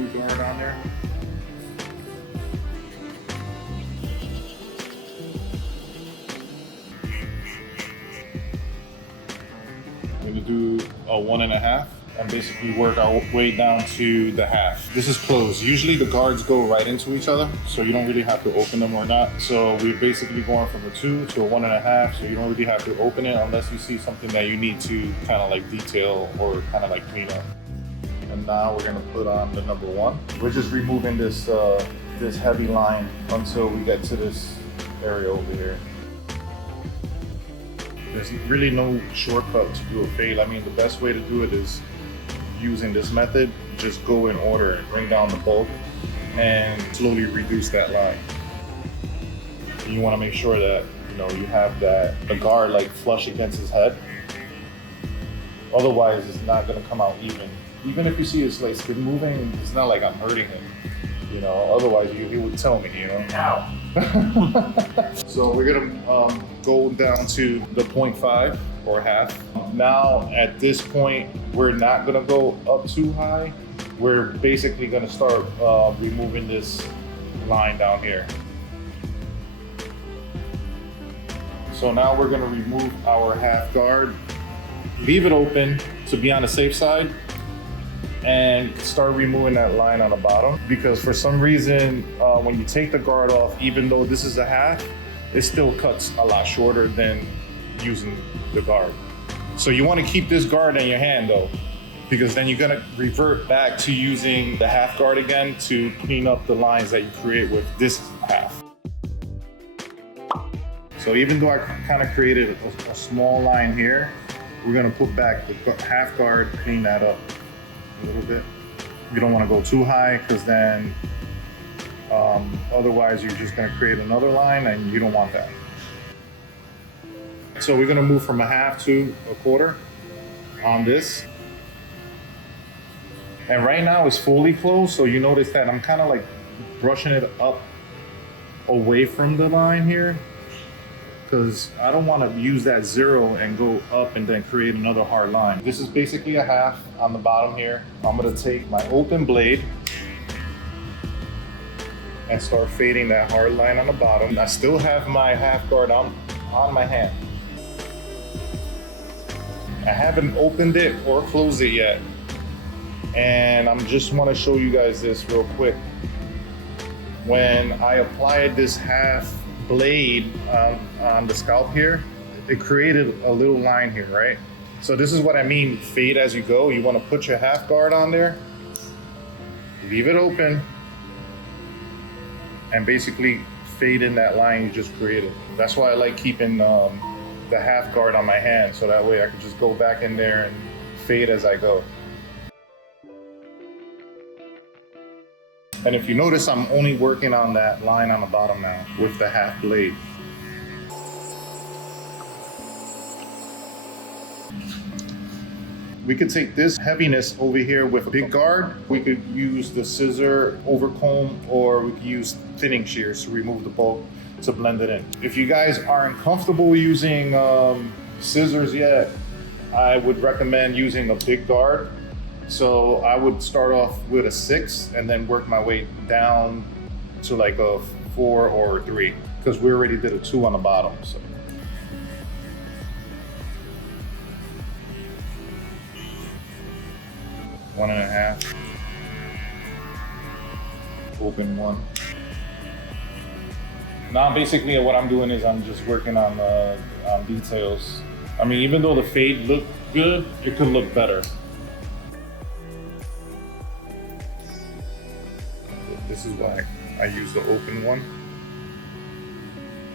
2 guard on there. We're gonna do a 1.5 and basically work our way down to the half. This is closed. Usually the guards go right into each other, so you don't really have to open them or not. So we're basically going from a 2 to a 1.5, so you don't really have to open it unless you see something that you need to kind of like detail or kind of like clean up. And now we're gonna put on the number 1. We're just removing this this heavy line until we get to this area over here. There's really no shortcut to do a fade. I mean, the best way to do it is using this method. Just go in order, bring down the bulk, and slowly reduce that line. And you want to make sure that you have the guard like flush against his head. Otherwise, it's not going to come out even. Even if you see it's like been moving, it's not like I'm hurting him. Otherwise he would tell me. Ow. So we're gonna go down to the 0.5 or half. Now at this point, we're not gonna go up too high. We're basically gonna start removing this line down here. So now we're gonna remove our half guard, leave it open to be on the safe side, and start removing that line on the bottom, because for some reason when you take the guard off, even though this is a half, it still cuts a lot shorter than using the guard. So you want to keep this guard in your hand though, because then you're going to revert back to using the half guard again to clean up the lines that you create with this half. So even though I kind of created a small line here, we're going to put back the half guard, clean that up a little bit. You don't want to go too high, because then otherwise you're just going to create another line, and you don't want that. So we're going to move from a half to a quarter on this. And right now it's fully closed, so you notice that I'm kind of like brushing it up away from the line here, because I don't want to use that 0 and go up and then create another hard line. This is basically a half on the bottom here. I'm gonna take my open blade and start fading that hard line on the bottom. I still have my half guard on my hand. I haven't opened it or closed it yet. And I just wanna show you guys this real quick. When I applied this half blade on the scalp here, it created a little line here, right? So this is what I mean, fade as you go. You want to put your half guard on there, leave it open, and basically fade in that line you just created. That's why I like keeping the half guard on my hand, so that way I can just go back in there and fade as I go. And if you notice, I'm only working on that line on the bottom now with the half blade. We could take this heaviness over here with a big guard. We could use the scissor over comb, or we could use thinning shears to remove the bulk to blend it in. If you guys aren't comfortable using scissors yet, I would recommend using a big guard. So I would start off with a 6 and then work my way down to like a 4 or a 3, because we already did a 2 on the bottom. So. One and a half. Open 1. Now basically what I'm doing is I'm just working on details. I mean, even though the fade looked good, it could look better. This is why I use the open one,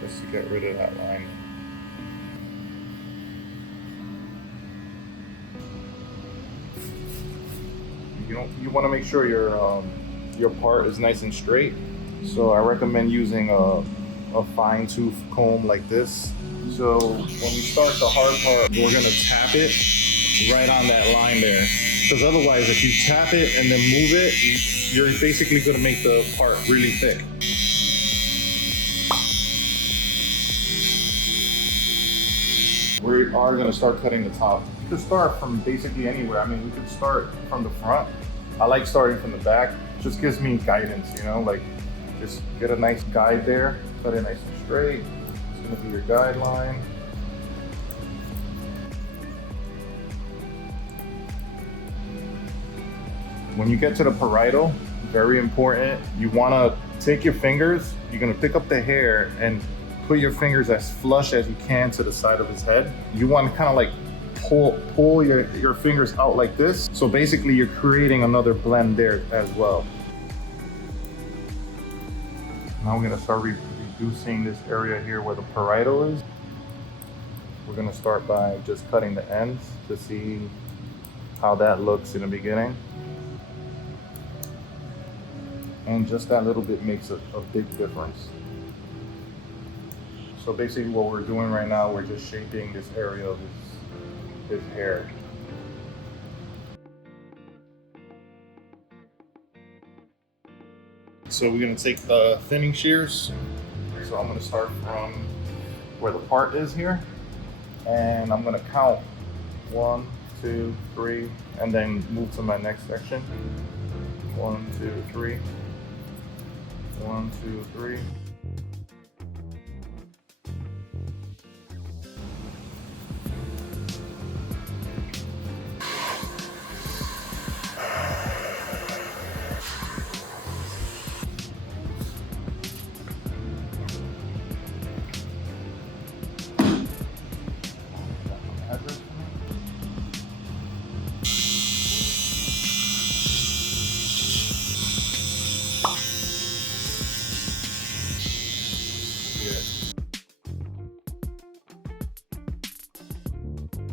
just to get rid of that line. You want to make sure your part is nice and straight. So I recommend using a fine tooth comb like this. So when we start the hard part, we're gonna tap it right on that line there. Because otherwise, if you tap it and then move it, you're basically gonna make the part really thick. We are gonna start cutting the top. You could start from basically anywhere. I mean, we could start from the front. I like starting from the back, just gives me guidance, you know, like just get a nice guide there, cut it nice and straight. It's gonna be your guideline. When you get to the parietal, very important, you wanna take your fingers, you're gonna pick up the hair and put your fingers as flush as you can to the side of his head. You wanna kinda like pull your fingers out like this. So basically you're creating another blend there as well. Now we're gonna start reducing this area here where the parietal is. We're gonna start by just cutting the ends to see how that looks in the beginning. And just that little bit makes a big difference. So basically what we're doing right now, we're just shaping this area of his hair. So we're gonna take the thinning shears. So I'm gonna start from where the part is here. And I'm gonna count 1, 2, 3, and then move to my next section. 1, 2, 3. 1, 2, 3.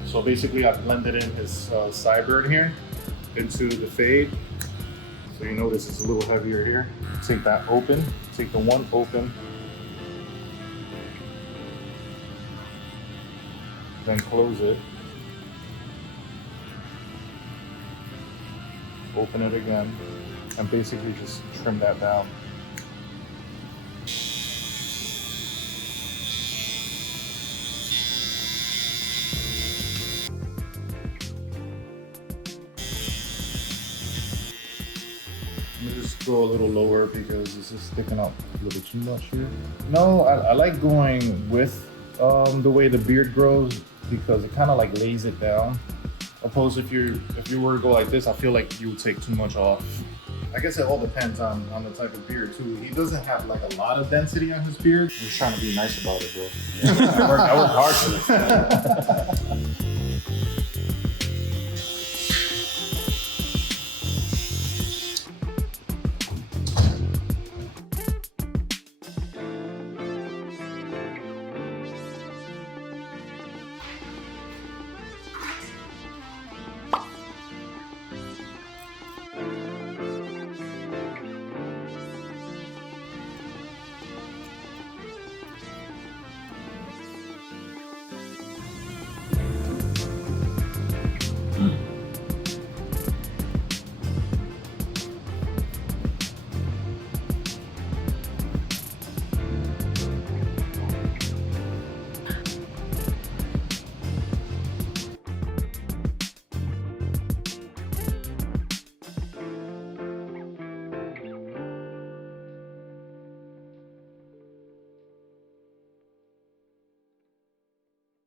So basically I blended in his sideburn here into the fade. So you notice it's a little heavier here. Take that open, take the one open, then close it. Open it again, and basically just trim that down. Let me just go a little lower because this is sticking out a little too much here. No, I like going with the way the beard grows because it kind of like lays it down. Opposed if you were to go like this, I feel like you would take too much off. I guess it all depends on the type of beard too. He doesn't have like a lot of density on his beard. I'm just trying to be nice about it, bro. I worked hard for this.